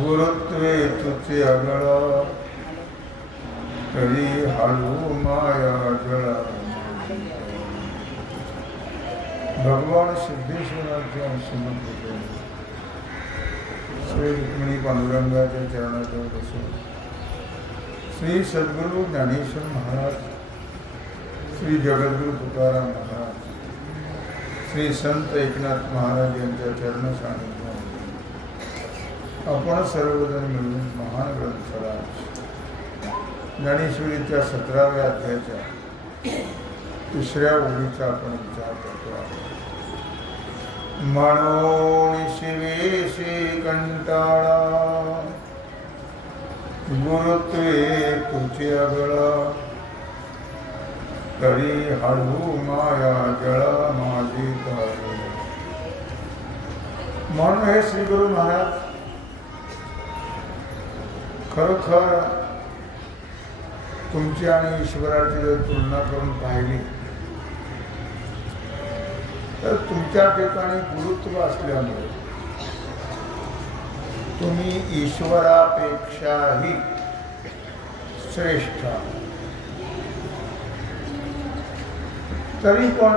गुरुत्वे तुझे अगळ तरी हळू माया जळ. भगवान सिद्धेश्वराच्या श्रीमंत श्री रुक्मिणी पांडुरंगाच्या चरणाजवळ बसून श्री सद्गुरु ज्ञानेश्वर महाराज, श्री जगद्गुरु तुकाराम महाराज, श्री संत एकनाथ महाराज यांच्या चरण सानिध्यात आपण सर्वजण मिळून महान ग्रंथराज ज्ञानेश्वरीच्या 17व्या अध्यायाच्या 3ऱ्या ओळीचा आपण विचार करतो आहोत. म्हणून शिवेशी कंटाळा गुरुत्वे तुझे अगळ तरी हळू माया जळ माझी तारे. म्हणून हे श्री गुरु महाराज खरोखर तुमची आणि ईश्वराची जर तुलना करून पाहिली तर तुमच्या ठिकाणी गुरुत्व असल्यामुळे तुम्ही ईश्वरापेक्षाही श्रेष्ठ. तरी पण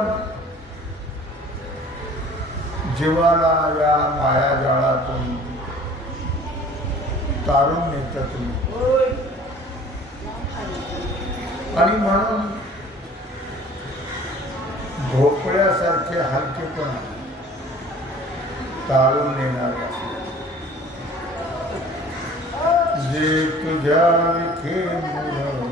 जीवाला या मायाजाळातून तारून नेता तुम्ही. आणि म्हणून भोपळ्यासारखे हलकेपणा तारून नेणार जे तुझ्या विखे मूळ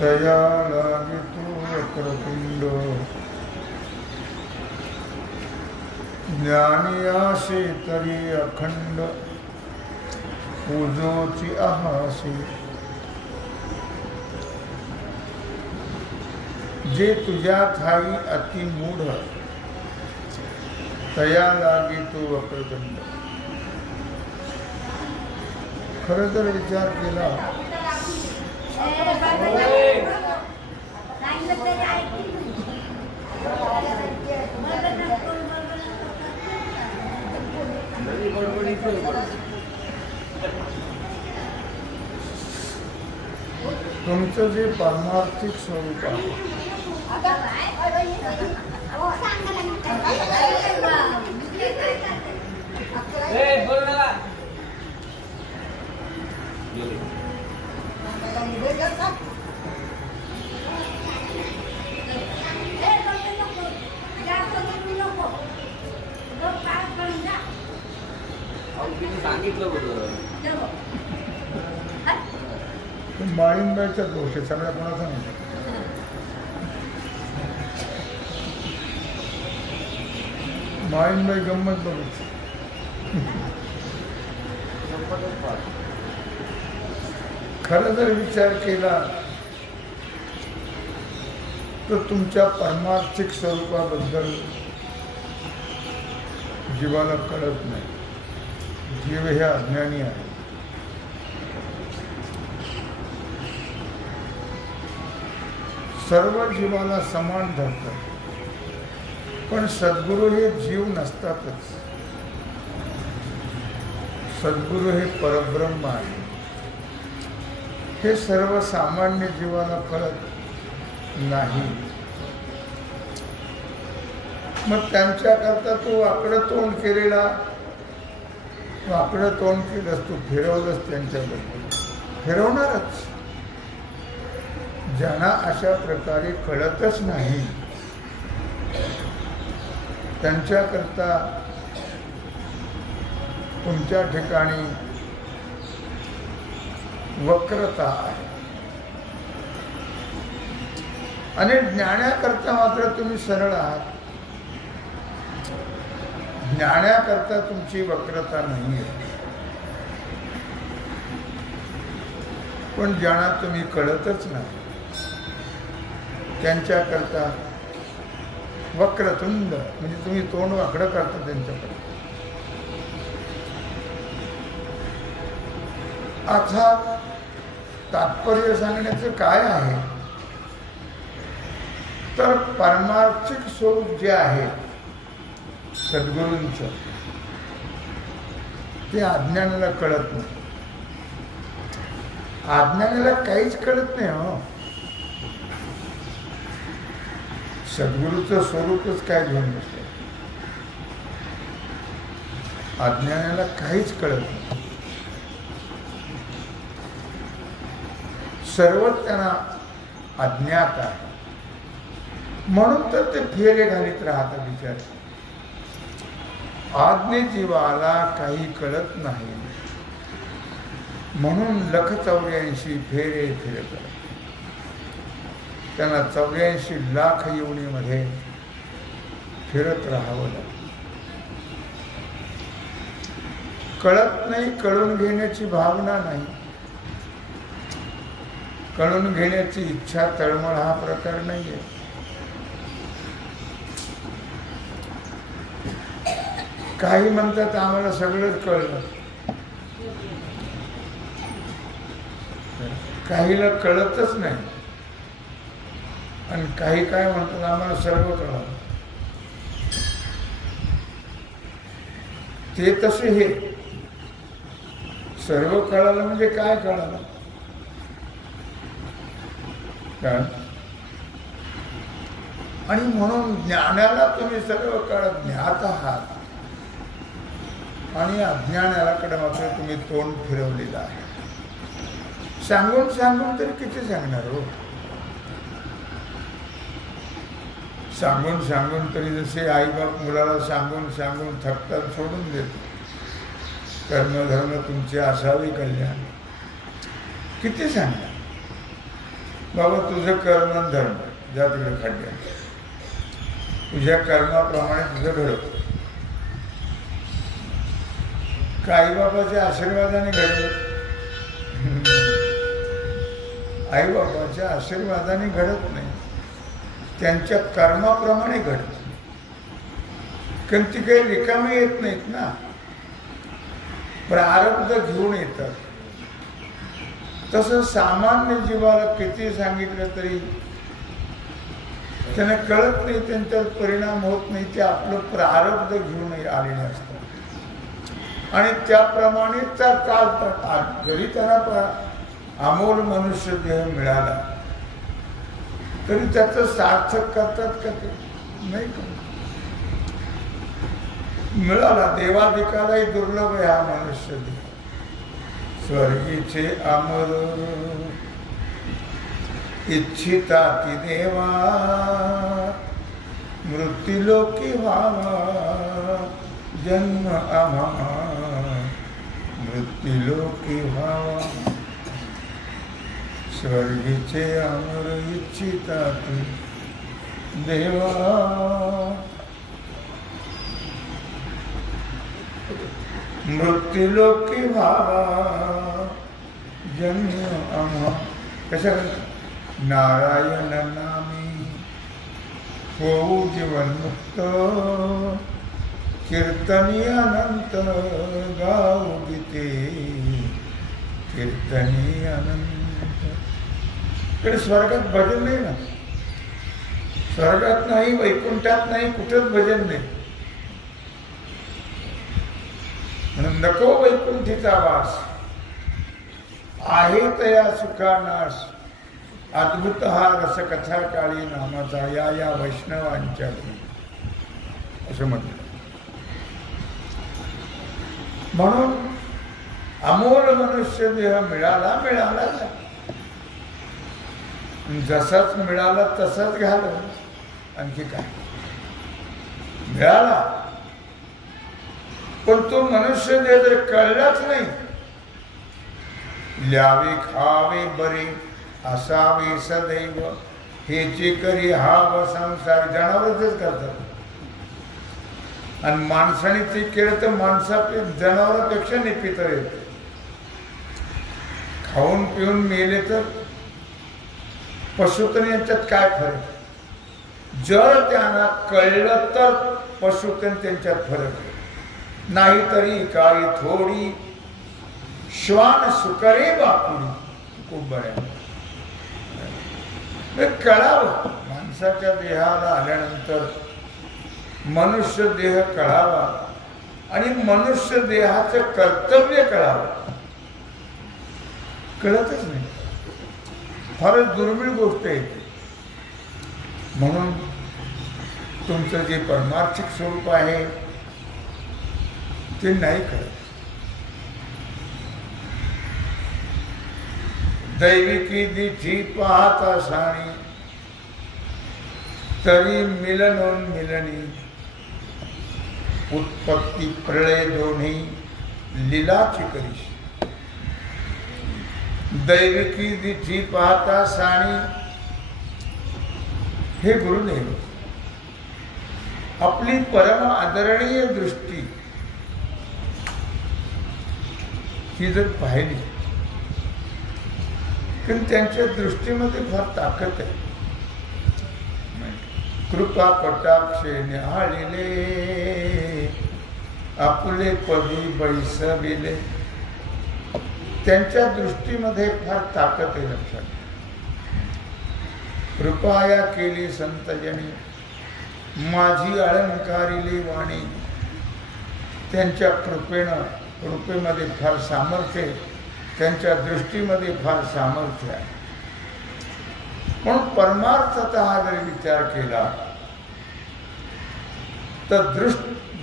तया लागे तू वक्रतुंड ज्ञानी आशे तरी अखंड पूजोची आहासी. जे तुझ्या ठाई अति मूढ तया लागे तो वक्रतुंड. खरं तर विचार केला तुमचं जे पारमार्थिक स्वरूप आहे माळिंबाचा दोष आहे. सगळ्या कोणाचा नाही. माळिंबाई गंमत बघायची. खरं जर विचार केला तर तुमच्या पारमार्थिक स्वरूपाबद्दल जीवाला कळत नाही. जीव हे अज्ञानी आहे. सर्व जीवाला समान धरतात, पण सद्गुरू हे जीव नसतातच. सद्गुरू हे परब्रह्म आहे. हे सर्वसामान्य जीवाला कळत नाही. मग त्यांच्याकरता तो आकडं तोंड केलेला वाकडं तोंड केलंस तू, फिरवलंस त्यांच्याबद्दल, फिरवणारच. ज्यांना अशा प्रकारे कळतच नाही त्यांच्याकरता तुमच्या ठिकाणी वक्रता आहे. आणि ज्ञानाकरता मात्र तुम्ही सरळ आहात. ज्ञानाकरता तुमची वक्रता नाही आहे. पण ज्यांना तुम्ही कळतच नाही त्यांच्याकरता वक्रतुंड, म्हणजे तुम्ही तोंड वाकडं करता त्यांच्याकडे. आता तात्पर्य सांगण्याचं काय आहे तर परमार्थिक स्वरूप जे आहे सद्गुरूंचं ते अज्ञानाला कळत नाही. अज्ञानाला काहीच कळत नाही. हो, सद्गुरूचं स्वरूपच काय घेऊन बसलं. अज्ञानाला काहीच कळत नाही. सर्वच त्यांना अज्ञात आहे. म्हणून तर ते फेरे घालीत राहतात बिचारे. आज्ञे जीवाला काही कळत नाही म्हणून 184 फेरे फिरत. त्यांना 84 लाख योनीमध्ये फिरत राहावं लागतं. कळत नाही, कळून घेण्याची भावना नाही, कळून घेण्याची इच्छा, तळमळ हा प्रकार नाही आहे. काही म्हणतात आम्हाला सगळंच कळलं, काहीला कळतच नाही, आणि काही काय म्हणतात आम्हाला सर्व कळलं. ते तसे हे सर्व कळालं म्हणजे काय कळालं. आणि म्हणून ज्ञानाला तुम्ही सर्व काळ ज्ञात आहात आणि अज्ञानाकडे मात्र तुम्ही तोंड फिरवलेलं आहे. सांगून सांगून तरी किती सांगणार हो. सांगून सांगून तरी जसे आईबाप मुलाला सांगून सांगून थकतात, सोडून देतो. कर्मधर्म तुमचे असावे कल्याण, किती सांगणार. बाबा तुझं कर्म धर्म जा तिकडे खड्ड्यात, तुझ्या कर्माप्रमाणे तुझं घडव. आई बापाच्या आशीर्वादाने घडत, आई बापाच्या आशीर्वादाने घडत नाही, त्यांच्या कर्माप्रमाणे घडत. कारण ती काही रिकामी येत नाहीत ना, प्रारब्ध घेऊन येतात. तसं सामान्य जीवाला किती सांगितलं तरी त्यांना कळत नाही, त्यांच्यावर परिणाम होत नाही. ते आपलं प्रारब्ध घेऊन आलेले असतात आणि त्याप्रमाणे त्या चालतात. जरी त्यांना अमोल मनुष्य देह मिळाला तरी त्याचं सार्थक करतात का ते नाही. मिळाला देवादिकालाही दुर्लभ आहे हा मनुष्य देह. स्वर्गीचे अमर इच्छिता ती देवा, मृत्युलोकी व्हावा जन्म आम्हा, मृत्युलोकी व्हावा. स्वर्गीचे अमर इच्छिता ती देवा, मृत्युलोकी व्हावा जन्म आम्हा. कशा नारायण नामी होऊ जीवनमुक्त, कीर्तनी अनंत गाऊ गीते, कीर्तनी अनंत. कडे स्वर्गात भजन नाही ना, स्वर्गात नाही, वैकुंठात नाही, कुठंच भजन नाही. म्हणून नको वैकुंठीचा वास, आहे तया सुखानाश, अद्भुत हा रसकथा काळी नामाचा या वैष्णवांच्या, असं म्हटलं. म्हणून अमोल मनुष्य देह मिळाला जसाच मिळाला तसाच घाल, आणखी काय मिळाला. पण तो मनुष्य देह जर कळलाच नाही, ल्यावे खावे बरे असावे सदैव, हे जे करी हा व संसार जनावरच करतात. आणि माणसाने ते केलं तर जनावरांपेक्षा निपितर येते. खाऊन पिऊन मेले तर पशुतन यांच्यात काय फरक? जर त्यांना कळलं तर पशुतन त्यांच्यात फरक आहे. नाही तरी काही थोडी श्वान सुकरे बापुडी. खूप बऱ्या कळावं. माणसाच्या देहाला आल्यानंतर मनुष्य देह कळावा आणि मनुष्य देहाचं कर्तव्य कळावं. कळतच नाही, फारच दुर्मिळ गोष्ट आहे. म्हणून तुमचं जे परमार्थिक स्वरूप आहे ते नाही कळत. दैविकी दिठी पाहता साणी, तरी मिलनोन मिलनी, उत्पत्ती प्रलय दोन्ही लीलाची करीश. दैविकी दिठी पाहता साणी, हे गुरुदेव आपली परम आदरणीय दृष्टी ही जर पाहिली, पण त्यांच्या दृष्टीमध्ये फार ताकद आहे. कृपा कटाक्षे निहाळिले, आपुले पदी बैसविले. त्यांच्या दृष्टीमध्ये फार ताकद आहे. लक्षात, कृपाया केली संतजनी, माझी अलंकारिली वाणी. त्यांच्या कृपेमध्ये फार सामर्थ्य आहे, त्यांच्या दृष्टीमध्ये फार सामर्थ्य आहे. म्हणून परमार्थतः जरी विचार केला तर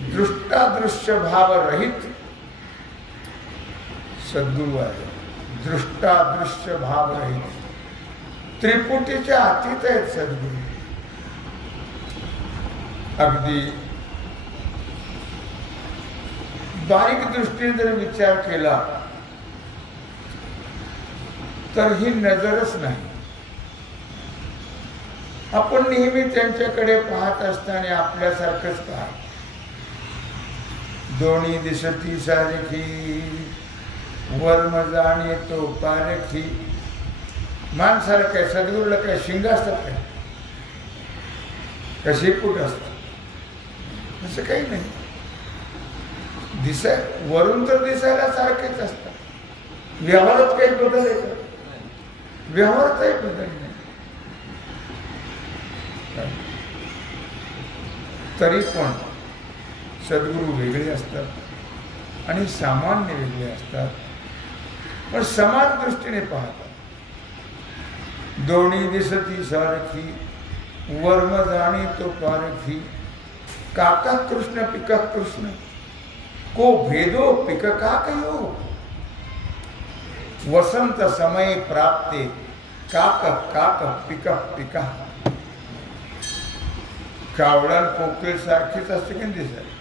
दृष्टादृश्य भाव रहित सद्गुरु आहे. दृष्टादृश्य भाव रहित, त्रिपुटीच्या अतीत आहेत सद्गुरु. अगदी बारीक दृष्टीने जर विचार केला तर ही नजरच नाही. आपण नेहमी त्यांच्याकडे पाहत असताना आपल्यासारखंच पाहत. दोन्ही दिसती सारखी, वर्म जाणे तो पारखी. माणसाला काय, सद्गुरूला काय शिंग असतात काय, कशी कुठ असत? असं काही नाही. वरून तर दिसायला सारखेच असतात. व्यवहारात काही बदल येतो? व्यवहारातही बदल नाही. तरी पण सद्गुरू वेगळे असतात आणि सामान्य वेगळे असतात, पण समान दृष्टीने पाहतात. दोन्ही दिसती सारखी, वर्म जाणे तो पारखी. काका कृष्ण पिका कृष्ण, को भेदो पिक का कयो. वसंत समय प्राप्ते, काक काक पिक पिका. कावळा कोकिळ सारखीच असते की दिसायला,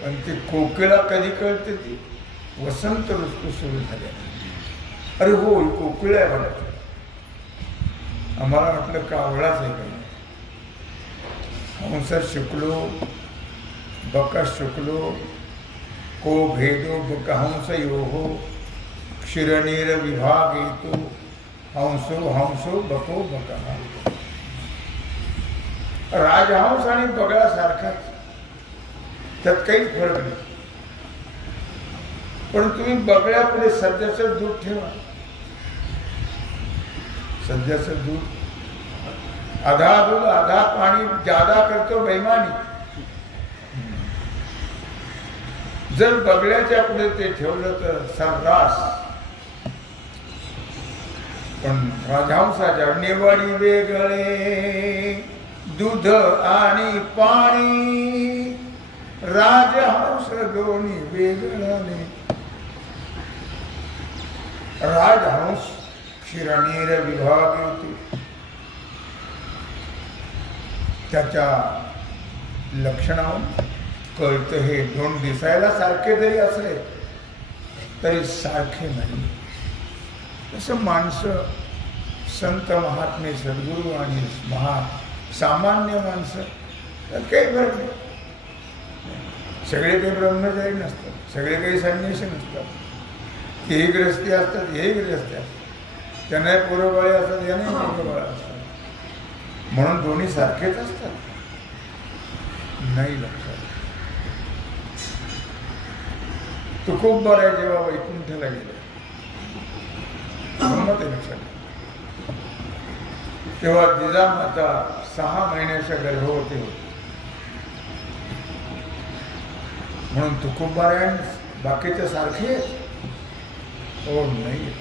पण ती कोकिळा कधी कळते? ती वसंत ऋतू सुरू झाले. अरे हो, कोकिळ आहे बघा. आम्हाला म्हटलं कावळाच आहे का? हंस शुक्लो बक शुक्लो, को भेदो बक हंस योहो. क्षीरनीर विभाग येतो, हंसो हंसो बको बका. राजहंस आणि बगळा सारखाच, त्यात काहीच फरक नाही. पण तुम्ही बगळ्यापुढे सध्याचं दूध ठेवा. सध्याचं दूध आधा दूध आधा पाणी जादा करतो बेईमानी. जर बगळ्याच्या पुढे ते ठेवलं तर सर्रास. पण राजहंसाच्या निवडी वेगळे, दूध आणि पाणी. राजहंस दोन्ही वेगळाने. राजहंस शिरणीर विभाग येते. त्याच्या लक्षणावरून कळतं हे दोन दिसायला सारखे जरी असले तरी सारखे नाही. तसं माणसं संत महात्मे सद्गुरू आणि सामान्य माणसं त्यात काही फरक नाही. सगळे काही ब्रह्मचारी नसतात, सगळे काही संन्यासी नसतात. हेही ग्रस्ती असतात, हेही ग्रस्ती असतात. त्यांनाही पोरबाळे असतात, यांनाही पोरबाळ असतात. म्हणून दोन्ही सारखेच असतात नाही लक्षात. तो खूप बरा आहे जेव्हा वैकुंठला गेला लक्षात. तेव्हा जिजामाता 6 महिन्याच्या गर्भवती होती. म्हणून तुकोबारायण बाकीच्या सारखे हो नाही.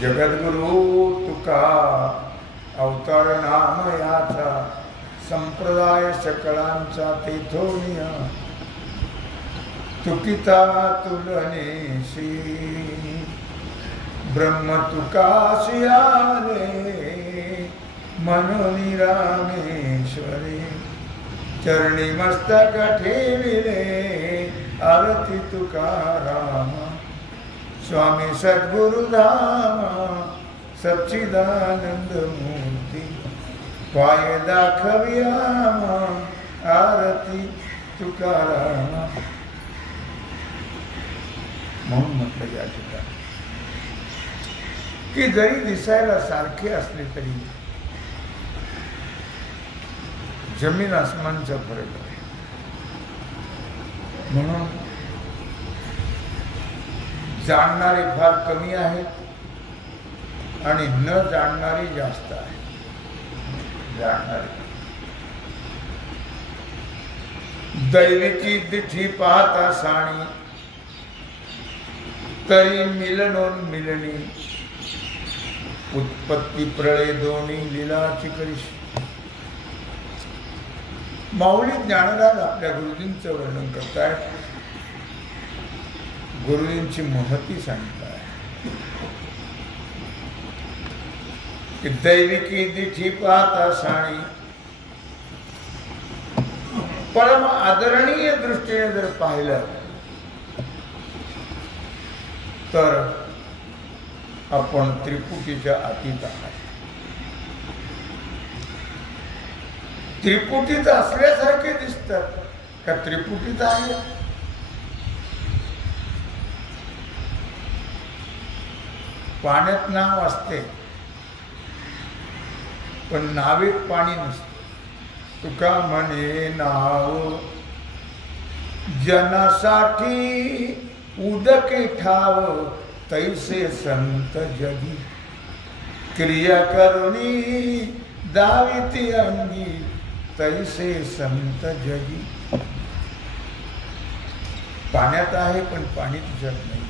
जगद्गुरु तुका अवतार नाम याचा संप्रदाय सकळांचा तेथोनिया. तुकिता तुलनेशी ब्रह्म तुकासी आले मनोनी रामेश्वरी. चरणी मस्तक ठेविले आरती तुकाराम. स्वामी सद्गुरुधाम सच्चिदानंद मूर्ती. पाय दाखवियाम आरती तुकाराम. म्हणून म्हटलं या ठिकाणी की जरी दिसायला सारखे असले तरी जमीन आसमानचा फरक आहे. म्हणून जाणणारे फार कमी आहेत आणि न जाणणारे जास्त आहेत. जाणणारे दैविकी दिठी पाहता साणी तरी मिलनोन मिलनी. उत्पत्ती प्रळय दोन्ही लीलाची करीश. माऊली ज्ञानराज आपल्या गुरुजींचं वर्णन करतायत. गुरुजींची महती सांगताय की दैविकी दिठी पाहता साणी परम आदरणीय दृष्टीने जर पाहिलं तर आपण त्रिपुटीच्या अतीत आहात. त्रिपुटीत असल्यासारखे दिसतात का त्रिपुटीत आहे. पाण्यात नाव असते पण नावेत पाणी नसते. तुका म्हणे नाव जनासाठी उदके ठाव तैसे संत जगी. क्रिया करुणी दाविती अंगी तैसे संत जगी. पाण्यात आहे पण पाणी तुझ्यात नाही.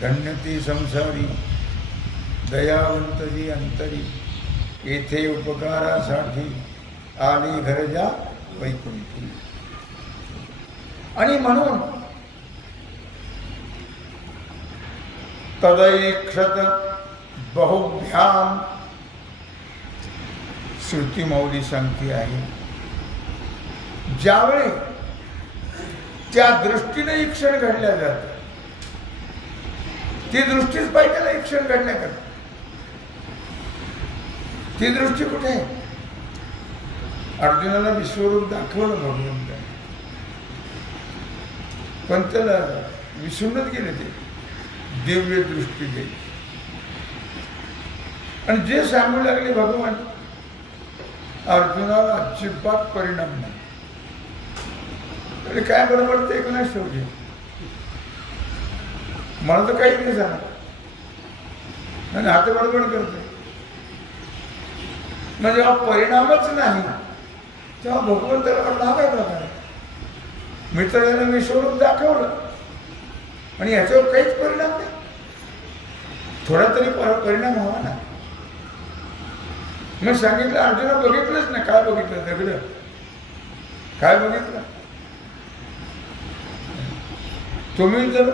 धन्यती संसारी दयावंतजी अंतरी. येथे उपकारासाठी आली घरजा वैकुंठी. आणि म्हणून तदैक्षत बहुभ्याम श्रुती मौली सांगते आहे. ज्यावेळी त्या दृष्टीने ईक्षण घडल्या जात ती दृष्टीच पाहिजे ना ईक्षण घडण्याकरता. ती दृष्टी कुठे आहे. अर्जुनाला विश्वरूप दाखवलं भगवंताने पण त्याला विसरूनच गेले. ते दिव्य दृष्टी देईल आणि जे सांगू लागले भगवान अर्जुनाला अजिबात परिणाम नाही. तरी काय बरोबर ते कोणा शेवटी मला तर काही नाही जाणार आणि हात बडबड करते. म्हणजे हा परिणामच नाही तेव्हा भगवंताला म्हटलं हा काय प्रकार आहे. मित्रांना मी स्वरूप दाखवलं आणि याच्यावर काहीच परिणाम नाही. थोडा तरी परिणाम हवा ना. मग सांगितलं अर्जुना बघितलंच ना. काय बघितलं? दगड. काय बघितलं? तुम्ही जर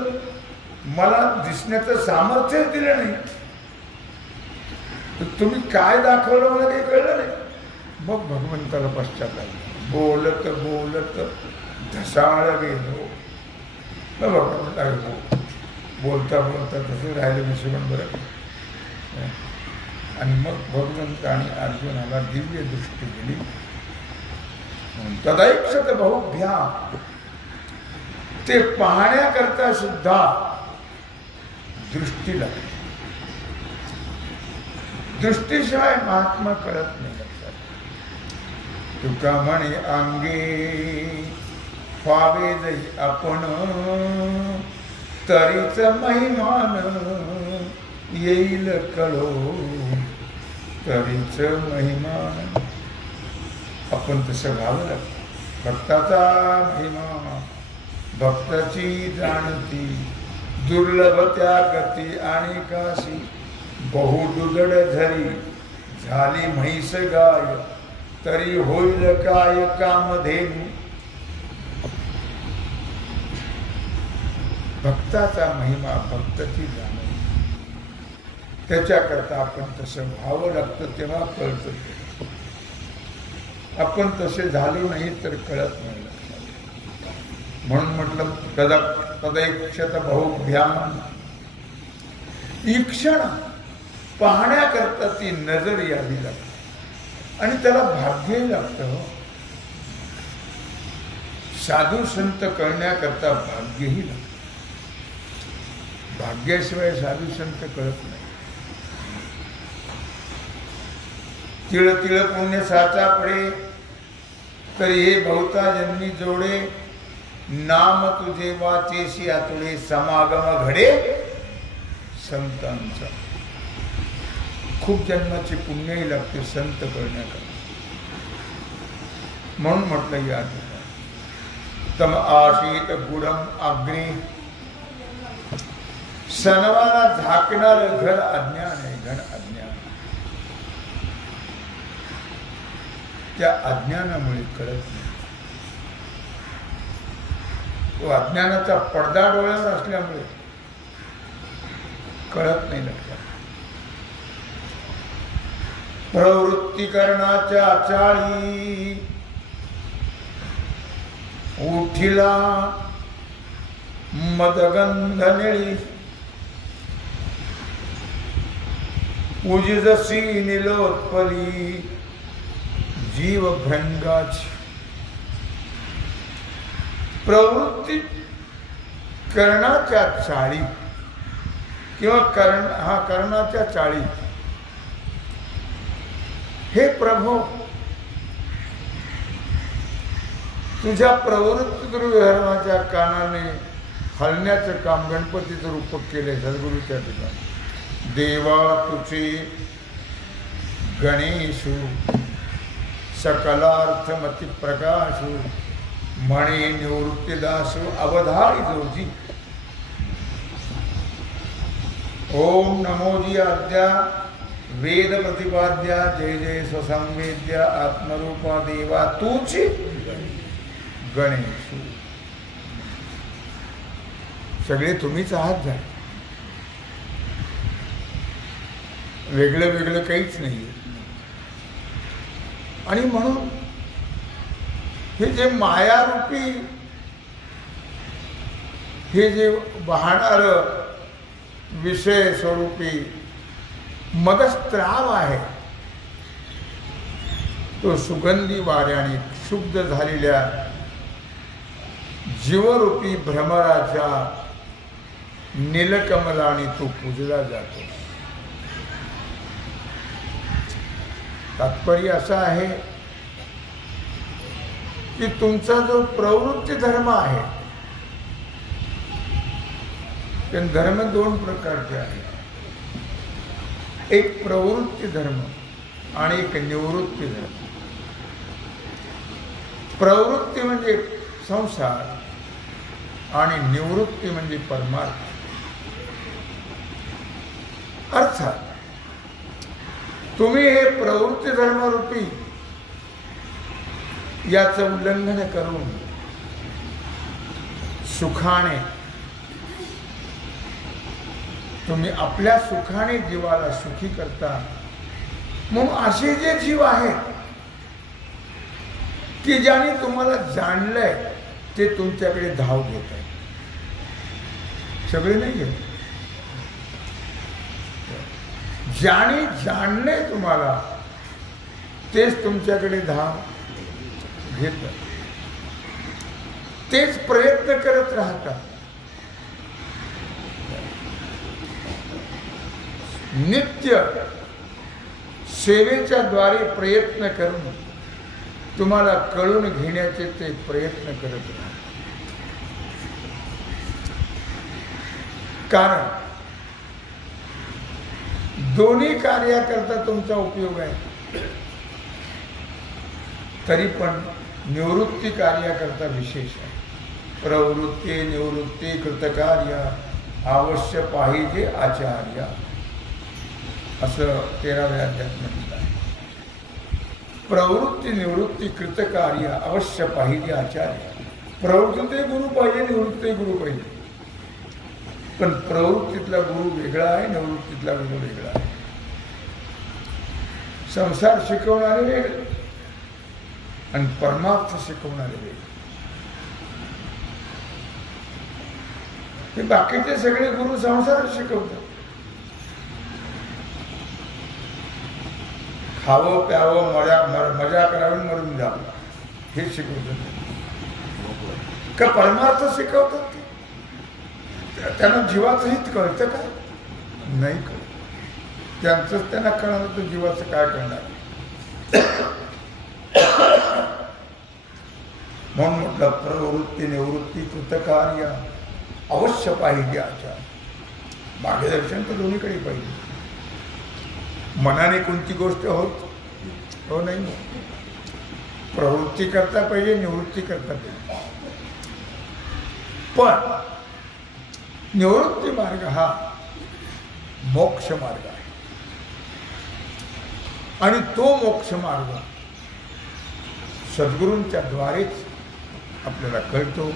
मला दिसण्याचं सामर्थ्य दिलं नाही तर तुम्ही काय दाखवलं मला काही कळलं नाही. मग भगवंताला पश्चाताप. बोलत बोलत ढसाळ गेलो. भगवंता बोलता बोलता तसं राहिलं विसरून बरं. आणि मग भगवंताने अर्जुनाला दिव्य दृष्टी दिली. तदैक्षत बहुभ्या. ते पाहण्याकरता सुद्धा दृष्टी लागते. दृष्टीशिवाय महात्मा कळत नाही. तुका म्हणे अंगे फावे जई आपण तरीच महिमान येईल कळो. तरीच महिमान. आपण तसं व्हावं लागतं. भक्ताचा महिमा भक्ताची जाणती. दुर्लभ त्या गती आणि काशी. बहुदुदड झरी झाली म्हैस गाय. तरी होईल काय कामधेनू. भक्ताचा महिमा भक्ताची जाणती. त्याच्याकरता आपण तसं व्हावं लागतं. तेव्हा कळतं. आपण तसे झालो नाही तर कळत नाही. म्हणून म्हटलं तदैक्षत बहुभ्याम. ईक्षण पाहण्याकरता ती नजर यावी लागते. आणि त्याला भाग्यही लागतं. साधू संत कळण्याकरता भाग्यही लागतं. भाग्याशिवाय साधू संत कळत नाही. तिळ तिळ पुण्य साचा पडे तरी हे बहुता जन्मी जोडे. नाम तुझे वाचेशी आतुडे. समागम घडे संतांचा. खूप जन्माची पुण्यही लागते संत करण्याकरता. म्हणून म्हटलं या तम आशीत गुडम अग्नी. सनवाला झाकणार घर अज्ञान आहे. घन अज्ञान. त्या अज्ञानामुळे कळत नाही. तो अज्ञानाचा पडदा डोळ्यावर असल्यामुळे कळत नाही. लक्षात. प्रवृत्तीकरणाच्या चाळी उठिला मदगंध निळी. उजिजसी निलोत्पली जीव भ्रंगाची. प्रवृत्ती करण्याच्या चाळी किंवा करण्याच्या चाळी. हे प्रभू, तुझ्या प्रवृत्ती दुर्व्यवहाराच्या कानाने हलण्याचं काम गणपतीचं रूपक केले सद्गुरूच्या ठिकाणी. देवा तुझे गणेशु सकलार्थमती प्रकाशु. म्हणे निवृत्तीदासु अवधारी जोजी. ओम नमोजी आद्या वेद प्रतिपाद्या. जय जय स्वसंवेद्या आत्मरूपा देवा तूची गणेशु. सगळे तुम्हीच आहात. झाले वेगळं वेगळं काहीच नाही. आणि म्हणून हे जे मायारूपी हे जे वाहणार विषय स्वरूपी मदस्त्राव आहे तो सुगंधी वाऱ्याने शुद्ध झालेल्या जीवरूपी भ्रमराच्या नीलकमलाने तो पूजला जातो. तात्पर्य असं आहे की तुमचा जो प्रवृत्ती धर्म आहे ते धर्म दोन प्रकारचे आहेत. एक प्रवृत्ती धर्म आणि एक निवृत्ती धर्म. प्रवृत्ती म्हणजे संसार आणि निवृत्ती म्हणजे परमार्थ. अर्थात तुम्ही हे प्रवृत्ती धर्मरूपी याचं उल्लंघन करून सुखाने तुम्ही आपल्या सुखाने जीवाला सुखी करता. मग असे जे जीव आहेत की ज्याने तुम्हाला जाणलंय ते तुमच्याकडे धाव घेत आहेत. सगळे नाही घेत. ज्याने जाणलंय तुम्हाला तेच तुमच्याकडे धाव घेत, तेच प्रयत्न करत राहतात. नित्य सेवेच्या द्वारे प्रयत्न करून तुम्हाला कळून घेण्याचे ते प्रयत्न करत राहतात. कारण दोन्ही कार्याकरता तुमचा उपयोग आहे, तरी पण निवृत्ती कार्याकरता विशेष आहे. प्रवृत्ती निवृत्ती कृतकार्य अवश्य पाहिजे आचार्य, असं 13व्या अध्यायात म्हटलं आहे. प्रवृत्ती निवृत्ती कृतकार्य अवश्य पाहिजे आचार्य. प्रवृत्तीतले गुरु पाहिजे, निवृत्ती गुरु पाहिजे. पण प्रवृत्तीतला गुरु वेगळा आहे, निवृत्तीतला गुरु वेगळा आहे. संसार शिकवणारे वेगळे आणि परमार्थ शिकवणारे वेगळे. हे बाकीचे सगळे गुरु संसार शिकवतात. खावं प्यावं मजा करावी मरून जावं हे शिकवतात का परमार्थ शिकवतात? त्यांना जीवाचं हित कळतं का? नाही कळत. त्यांचंच त्यांना कळणार तर जीवाचं काय करणार. म्हणून म्हटलं प्रवृत्ती निवृत्ती कृतकार्य अवश्य पाहिजे आचार. मार्गदर्शन तर दोन्हीकडे पाहिजे. मनाने कोणती गोष्ट हो नाही, प्रवृत्ती करता पाहिजे, निवृत्ती करता पाहिजे. पण निवृत्ती मार्ग हा मोक्ष मार्ग आहे आणि तो मोक्ष मार्ग सद्गुरूंच्या द्वारेच आपल्याला कळतो.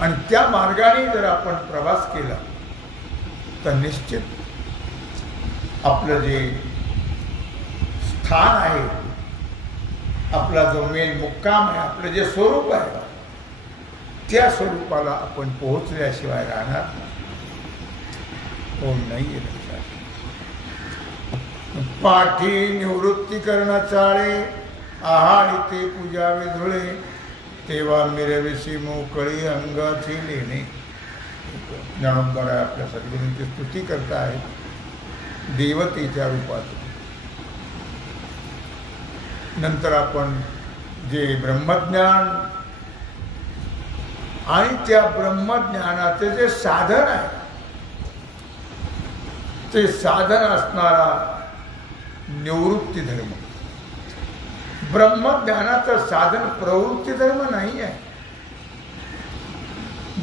आणि त्या मार्गाने जर आपण प्रवास केला तर निश्चित आपलं जे स्थान आहे, आपला जो मेन मुक्काम आहे, आपलं जे स्वरूप आहे त्या स्वरूपाला आपण पोहोचल्याशिवाय राहणार हो नाही. पाठी निवृत्ती करणं चाळे, आहाळी ते पूजावे धुळे, तेव्हा मिरविसी मोकळी अंगाची लेणे. ज्ञानोबा आपल्या सद्गुरूंची स्तुती करताय देवतेच्या रूपात. नंतर आपण जे ब्रह्मज्ञान आणि त्या ब्रह्मज्ञानाचे जे साधन आहे ते साधन असणारा निवृत्ती धर्म. ब्रह्मज्ञानाचं साधन प्रवृत्ती धर्म नाही आहे.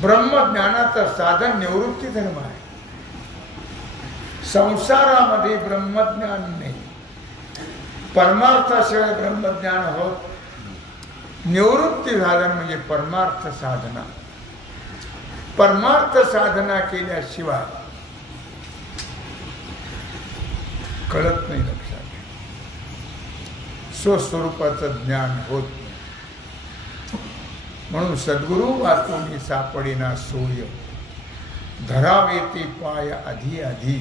ब्रह्मज्ञानाचं साधन निवृत्ती धर्म आहे. संसारामध्ये ब्रह्मज्ञान नाही, परमार्थाशिवाय ब्रह्मज्ञान होत. निवृत्ती साधन म्हणजे परमार्थ साधना. परमार्थ साधना केल्याशिवाय कळत नाही, लक्षात. स्वस्वरूपाचं ज्ञान होत नाही. म्हणून सद्गुरु वाचून सापडेना सोय, धरावे ते पाय आधी आधी,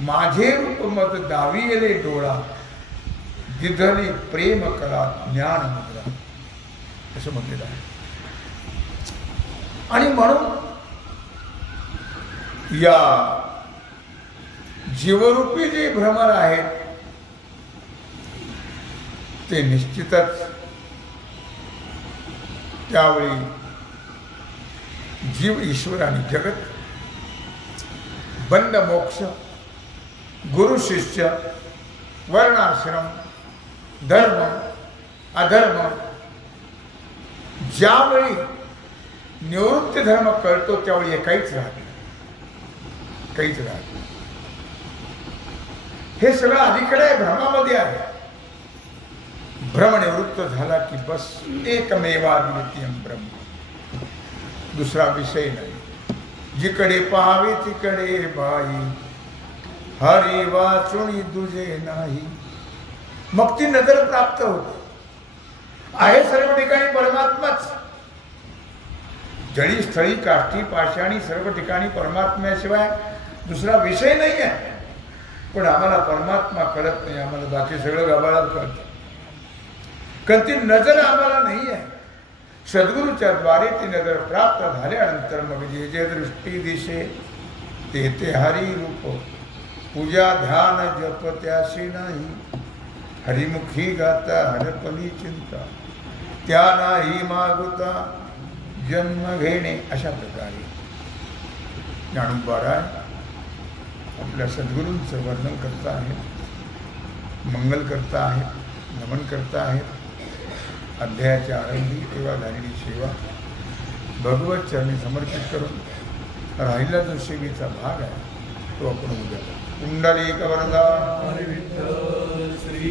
माझे रूप मत दाविले डोळा, दिधली प्रेम कला ज्ञान मुद्रा, असं म्हटलेलं आहे. आणि म्हणून या जीवरूपी जे भ्रमर आहेत ते निश्चितच त्यावेळी जीव ईश्वर आणि जगत, बंध मोक्ष, गुरु शिष्य, वर्णाश्रम, धर्म अधर्म, ज्यावेळी निवृत्ती धर्म कळतो त्यावेळी हे काहीच राहत. हे सगळं अलीकडे आहे, भ्रमामध्ये आहे. भ्रम निवृत्त झाला की बस एकमेवाद्वितीयं ब्रह्म, दुसरा विषय नाही. जिकडे पाहावे तिकडे बाई, हरी वाचुणी तुझे नाही. मग ती नजर प्राप्त होते. आहे सर्व ठिकाणी परमात्माच. जळी स्थळी काष्टी पाषाणी सर्व ठिकाणी परमात्म्याशिवाय दुसरा विषय नाही आहे. पण आम्हाला परमात्मा कळत नाही, आम्हाला बाकी सगळं गबाळात कळतं. कारण ती नजर आम्हाला नाही आहे. सद्गुरूच्या द्वारे ती नजर प्राप्त झाल्यानंतर मग जे जे दृष्टी दिशे ते ते हरी रूप, पूजा ध्यान जप त्याशी नाही. हरिमुखी गाता हरपली चिंता, त्या नाही मागुता जन्म घेणे. अशा प्रकारे ज्ञानोबा आपल्या सद्गुरूंचं वर्णन करता आहेत, मंगल करता आहेत, नमन करता आहेत. अध्यायाच्या आरंभी तेव्हा झालेली सेवा भगवत चरणी समर्पित करून राहिला जो सेवेचा भाग आहे तो आपण उद्या. कुंडलिक वरदा श्री